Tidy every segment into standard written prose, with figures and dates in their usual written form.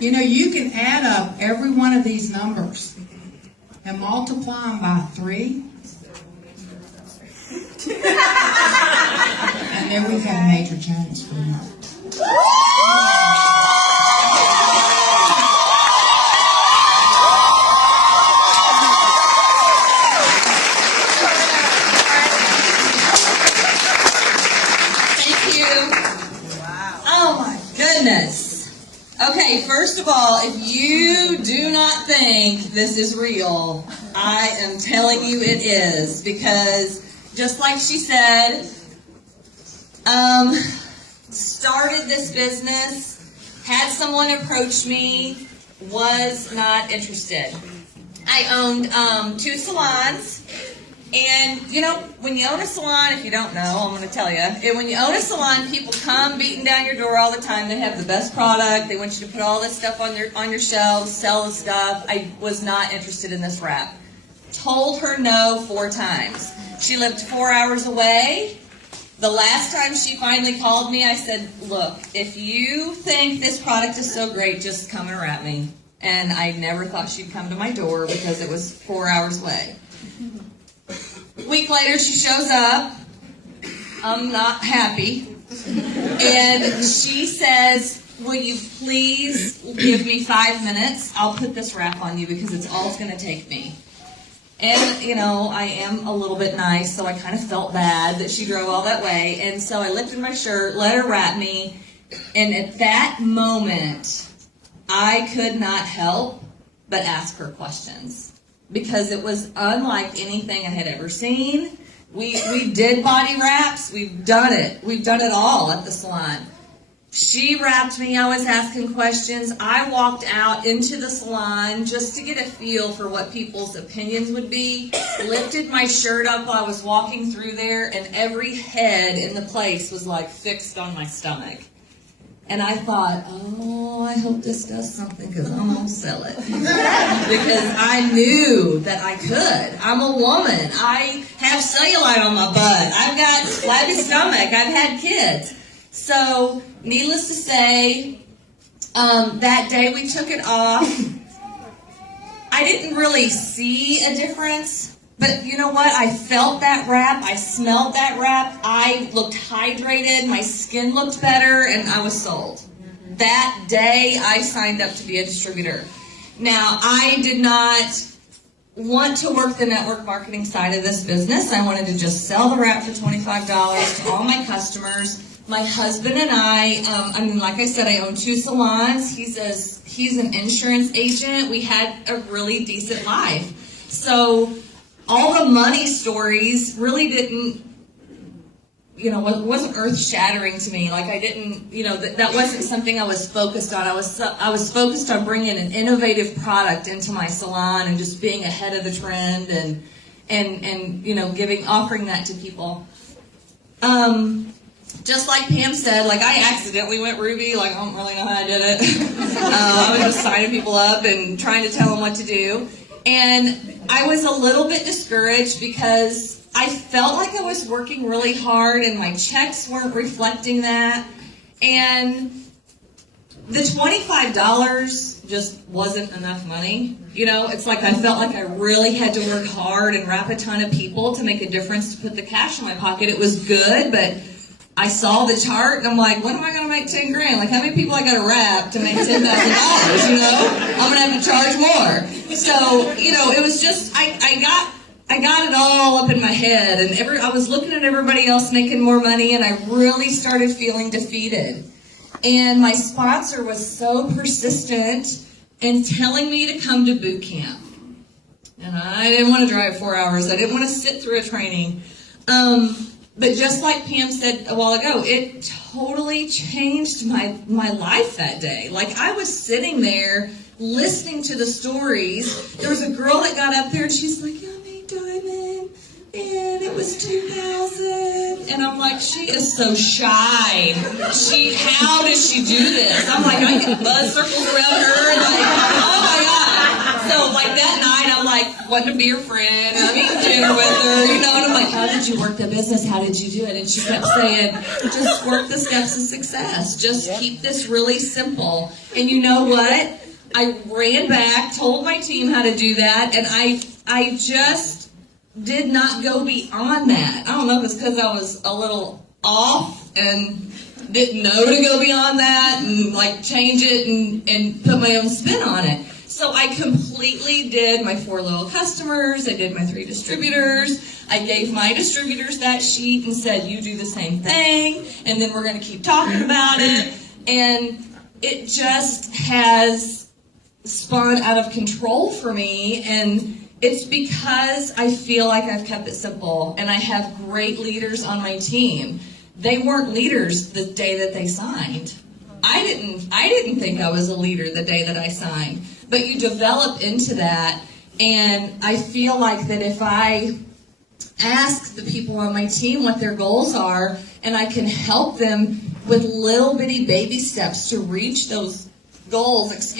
You know, you can add up every one of these numbers and multiply them by 3. And then we've had major change for you. Okay, first of all, if you do not think this is real, I am telling you it is, because just like she said, started this business, had someone approach me, was not interested. I owned 2 salons. And, you know, when you own a salon, if you don't know, I'm going to tell you. And when you own a salon, people come beating down your door all the time. They have the best product. They want you to put all this stuff on your shelves, sell the stuff. I was not interested in this wrap. Told her no 4 times. She lived 4 hours away. The last time she finally called me, I said, look, if you think this product is so great, just come and wrap me. And I never thought she'd come to my door because it was 4 hours away. A week later, she shows up. I'm not happy. And she says, will you please give me 5 minutes? I'll put this wrap on you because it's all it's going to take me. And, you know, I am a little bit nice, so I kind of felt bad that she drove all that way. And so I lifted my shirt, let her wrap me. And at that moment, I could not help but ask her questions, because it was unlike anything I had ever seen. We did body wraps. We've done it. We've done it all at the salon. She wrapped me. I was asking questions. I walked out into the salon just to get a feel for what people's opinions would be. Lifted my shirt up while I was walking through there, and every head in the place was like fixed on my stomach. And I thought, oh, I hope this does something, because I'm going to sell it. Because I knew that I could. I'm a woman. I have cellulite on my butt. I've got flabby stomach. I've had kids. So, needless to say, that day we took it off. I didn't really see a difference. But you know what? I felt that wrap. I smelled that wrap. I looked hydrated. My skin looked better, and I was sold. That day, I signed up to be a distributor. Now, I did not want to work the network marketing side of this business. I wanted to just sell the wrap for $25 to all my customers. My husband and I like I said, I own 2 salons. He's an insurance agent. We had a really decent life. So all the money stories really didn't, it wasn't earth-shattering to me. Like I didn't, that wasn't something I was focused on. I was focused on bringing an innovative product into my salon and just being ahead of the trend and offering that to people. Just like Pam said, I accidentally went Ruby. I don't really know how I did it. I was just signing people up and trying to tell them what to do. And I was a little bit discouraged because I felt like I was working really hard and my checks weren't reflecting that. And the $25 just wasn't enough money. It's like I felt like I really had to work hard and wrap a ton of people to make a difference to put the cash in my pocket. It was good, but I saw the chart and I'm like, when am I going to make 10 grand? How many people I got to wrap to make $10,000? I'm going to have to charge more. So, it was just, I got it all up in my head, and I was looking at everybody else making more money, and I really started feeling defeated. And my sponsor was so persistent in telling me to come to boot camp. And I didn't want to drive 4 hours. I didn't want to sit through a training. But just like Pam said a while ago, it totally changed my life that day. I was sitting there listening to the stories. There was a girl that got up there and she's like, I made diamond and it was $2,000. And I'm like, she is so shy. How does she do this? I'm like, I get buzz circles around her and oh my God. So like that night, I'm like wanting to be her friend. I'm eating dinner with her, you know. And I'm like, how did you work the business? How did you do it? And she kept saying, just work the steps of success. Just keep this really simple. And you know what? I ran back, told my team how to do that, and I just did not go beyond that. I don't know if it's because I was a little off and didn't know to go beyond that and like change it and put my own spin on it. So I completely did my 4 loyal customers, I did my 3 distributors, I gave my distributors that sheet and said, you do the same thing, and then we're going to keep talking about it. And it just has spun out of control for me, and it's because I feel like I've kept it simple, and I have great leaders on my team. They weren't leaders the day that they signed. I didn't think I was a leader the day that I signed. But you develop into that, and I feel like that if I ask the people on my team what their goals are, and I can help them with little bitty baby steps to reach those goals, it's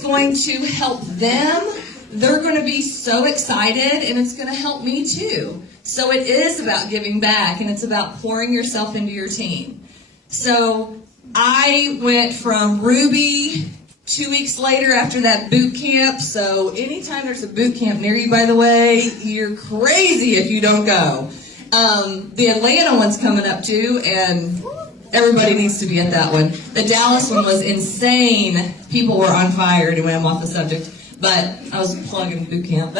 going to help them. They're going to be so excited, and it's going to help me too. So it is about giving back, and it's about pouring yourself into your team. So I went from Ruby 2 weeks later after that boot camp. So anytime there's a boot camp near you, by the way, you're crazy if you don't go. The Atlanta one's coming up too, and everybody needs to be at that one. The Dallas one was insane. People were on fire. Anyway, I'm off the subject, but I was plugging boot camp.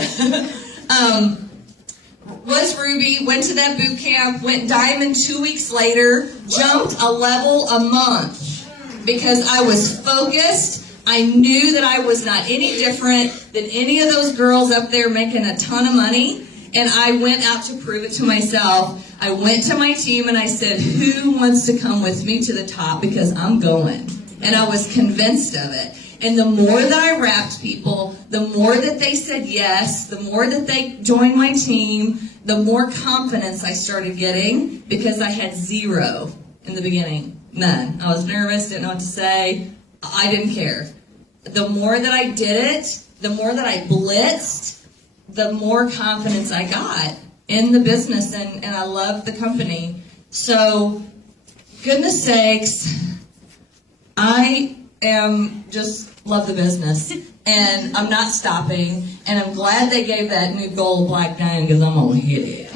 Was Ruby, went to that boot camp, went diamond 2 weeks later, jumped a level a month because I was focused. I knew that I was not any different than any of those girls up there making a ton of money, and I went out to prove it to myself. I went to my team and I said, who wants to come with me to the top, because I'm going. And I was convinced of it. And the more that I wrapped people, the more that they said yes, the more that they joined my team, the more confidence I started getting, because I had 0 in the beginning. None. I was nervous, didn't know what to say. I didn't care. The more that I did it, the more that I blitzed, the more confidence I got in the business, and I loved the company. So, goodness sakes, I just love the business, and I'm not stopping, and I'm glad they gave that new gold black diamond, because I'm gonna hit it.